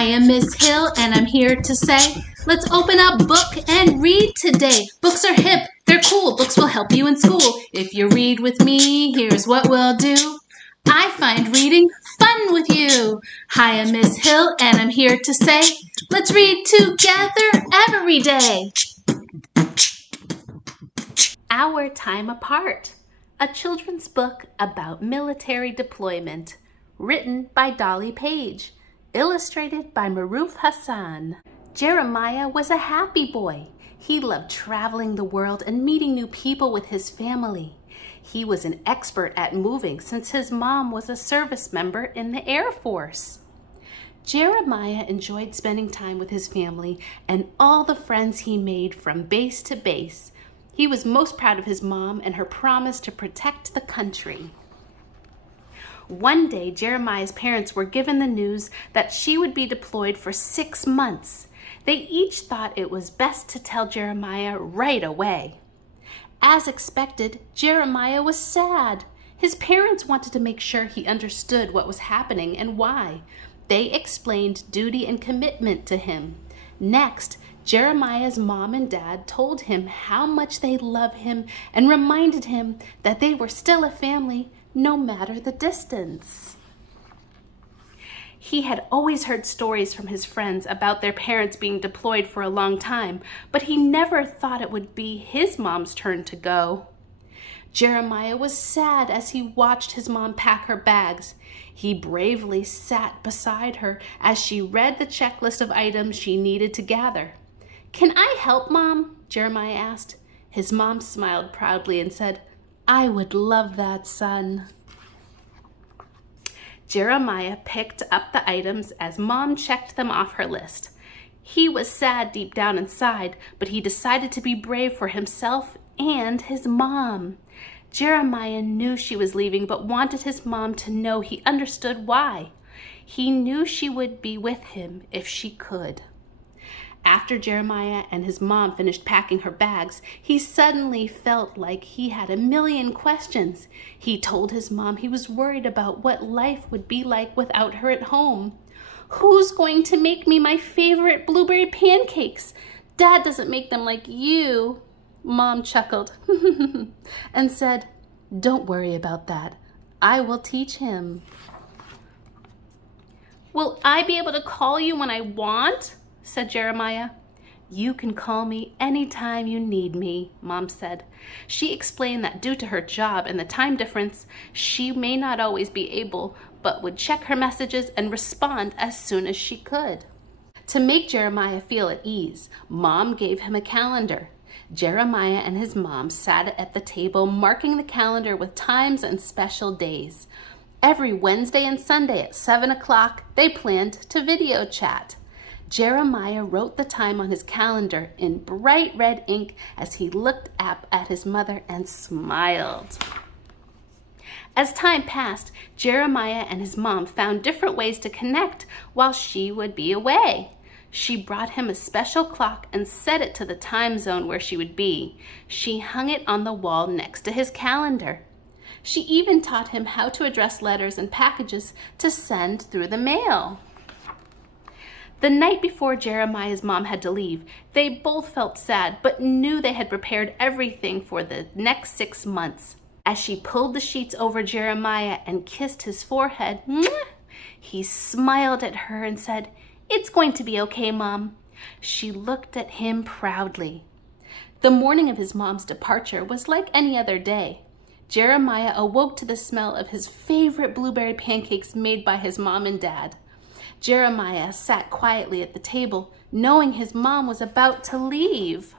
Hi, I'm Miss Hill, and I'm here to say, let's open up book and read today. Books are hip, they're cool, books will help you in school. If you read with me, here's what we'll do. I find reading fun with you. Hi, I'm Miss Hill, and I'm here to say, let's read together every day. Our Time Apart, a children's book about military deployment, written by Dollie Page, illustrated by Maruf Hasan. Jeremiah was a happy boy. He loved traveling the world and meeting new people with his family. He was an expert at moving since his mom was a service member in the Air Force. Jeremiah enjoyed spending time with his family and all the friends he made from base to base. He was most proud of his mom and her promise to protect the country. One day, Jeremiah's parents were given the news that she would be deployed for 6 months. They each thought it was best to tell Jeremiah right away. As expected, Jeremiah was sad. His parents wanted to make sure he understood what was happening and why. They explained duty and commitment to him. Next, Jeremiah's mom and dad told him how much they love him and reminded him that they were still a family no matter the distance. He had always heard stories from his friends about their parents being deployed for a long time, but he never thought it would be his mom's turn to go. Jeremiah was sad as he watched his mom pack her bags. He bravely sat beside her as she read the checklist of items she needed to gather. "Can I help, Mom?" Jeremiah asked. His mom smiled proudly and said, "I would love that, son." Jeremiah picked up the items as Mom checked them off her list. He was sad deep down inside, but he decided to be brave for himself and his mom. Jeremiah knew she was leaving, but wanted his mom to know he understood why. He knew she would be with him if she could. After Jeremiah and his mom finished packing her bags, he suddenly felt like he had a million questions. He told his mom he was worried about what life would be like without her at home. "Who's going to make me my favorite blueberry pancakes? Dad doesn't make them like you." Mom chuckled and said, "Don't worry about that. I will teach him." "Will I be able to call you when I want?" said Jeremiah. "You can call me anytime you need me," Mom said. She explained that due to her job and the time difference, she may not always be able, but would check her messages and respond as soon as she could. To make Jeremiah feel at ease, Mom gave him a calendar. Jeremiah and his mom sat at the table, marking the calendar with times and special days. Every Wednesday and Sunday at 7 o'clock, they planned to video chat. Jeremiah wrote the time on his calendar in bright red ink as he looked up at his mother and smiled. As time passed, Jeremiah and his mom found different ways to connect while she would be away. She brought him a special clock and set it to the time zone where she would be. She hung it on the wall next to his calendar. She even taught him how to address letters and packages to send through the mail. The night before Jeremiah's mom had to leave, they both felt sad but knew they had prepared everything for the next 6 months. As she pulled the sheets over Jeremiah and kissed his forehead, he smiled at her and said, "It's going to be okay, Mom." She looked at him proudly. The morning of his mom's departure was like any other day. Jeremiah awoke to the smell of his favorite blueberry pancakes made by his mom and dad. Jeremiah sat quietly at the table, knowing his mom was about to leave.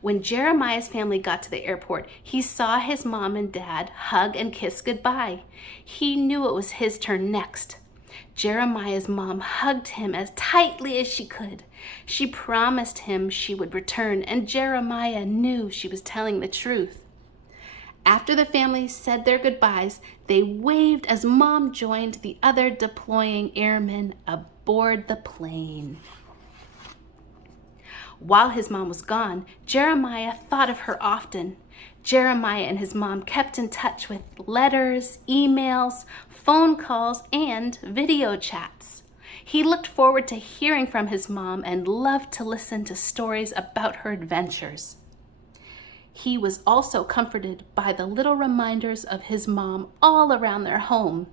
When Jeremiah's family got to the airport, he saw his mom and dad hug and kiss goodbye. He knew it was his turn next. Jeremiah's mom hugged him as tightly as she could. She promised him she would return, and Jeremiah knew she was telling the truth. After the family said their goodbyes, they waved as Mom joined the other deploying airmen aboard the plane. While his mom was gone, Jeremiah thought of her often. Jeremiah and his mom kept in touch with letters, emails, phone calls, and video chats. He looked forward to hearing from his mom and loved to listen to stories about her adventures. He was also comforted by the little reminders of his mom all around their home.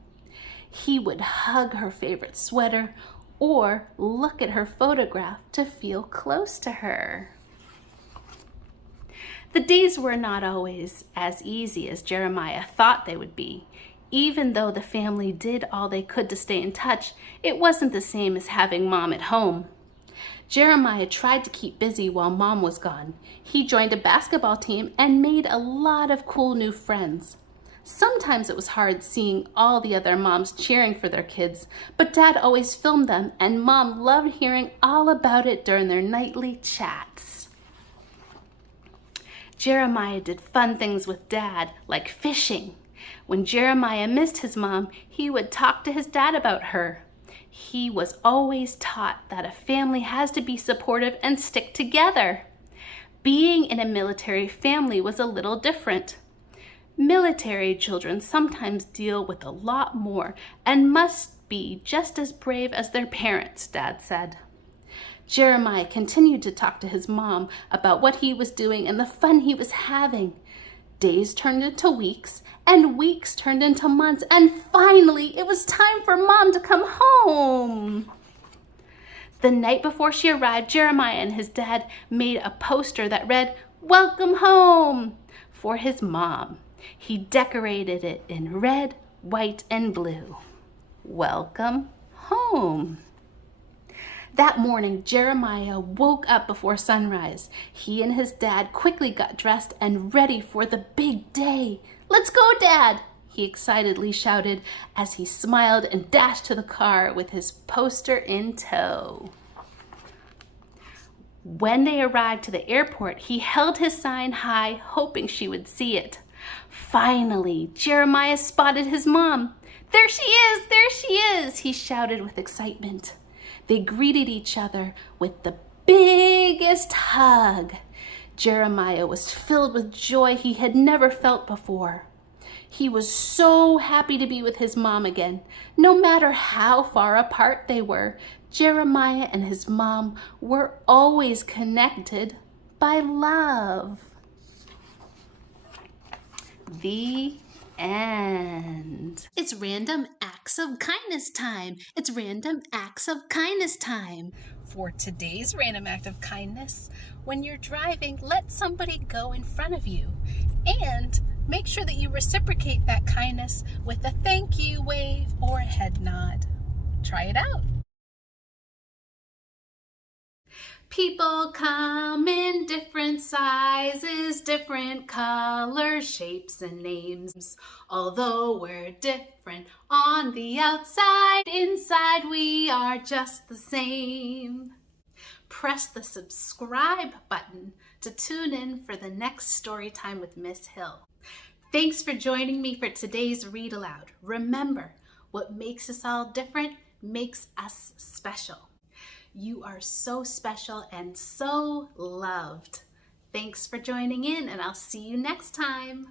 He would hug her favorite sweater or look at her photograph to feel close to her. The days were not always as easy as Jeremiah thought they would be. Even though the family did all they could to stay in touch, it wasn't the same as having Mom at home. Jeremiah tried to keep busy while Mom was gone. He joined a basketball team and made a lot of cool new friends. Sometimes it was hard seeing all the other moms cheering for their kids, but Dad always filmed them and Mom loved hearing all about it during their nightly chats. Jeremiah did fun things with Dad, like fishing. When Jeremiah missed his mom, he would talk to his dad about her. He was always taught that a family has to be supportive and stick together. Being in a military family was a little different. Military children sometimes deal with a lot more and must be just as brave as their parents, Dad said. Jeremiah continued to talk to his mom about what he was doing and the fun he was having. Days turned into weeks, and weeks turned into months, and finally it was time for Mom to come home. The night before she arrived, Jeremiah and his dad made a poster that read, "Welcome home," for his mom. He decorated it in red, white, and blue. Welcome home. That morning, Jeremiah woke up before sunrise. He and his dad quickly got dressed and ready for the big day. "Let's go, Dad!" he excitedly shouted as he smiled and dashed to the car with his poster in tow. When they arrived to the airport, he held his sign high, hoping she would see it. Finally, Jeremiah spotted his mom. "There she is! There she is!" he shouted with excitement. They greeted each other with the biggest hug. Jeremiah was filled with joy he had never felt before. He was so happy to be with his mom again. No matter how far apart they were, Jeremiah and his mom were always connected by love. The end. It's random acts of kindness time. It's random acts of kindness time. For today's random act of kindness, when you're driving, let somebody go in front of you. And make sure that you reciprocate that kindness with a thank you wave or a head nod. Try it out. People come in different sizes, different colors, shapes, and names. Although we're different on the outside, inside we are just the same. Press the subscribe button to tune in for the next story time with Miss Hill. Thanks for joining me for today's Read Aloud. Remember, what makes us all different makes us special. You are so special and so loved. Thanks for joining in, and I'll see you next time.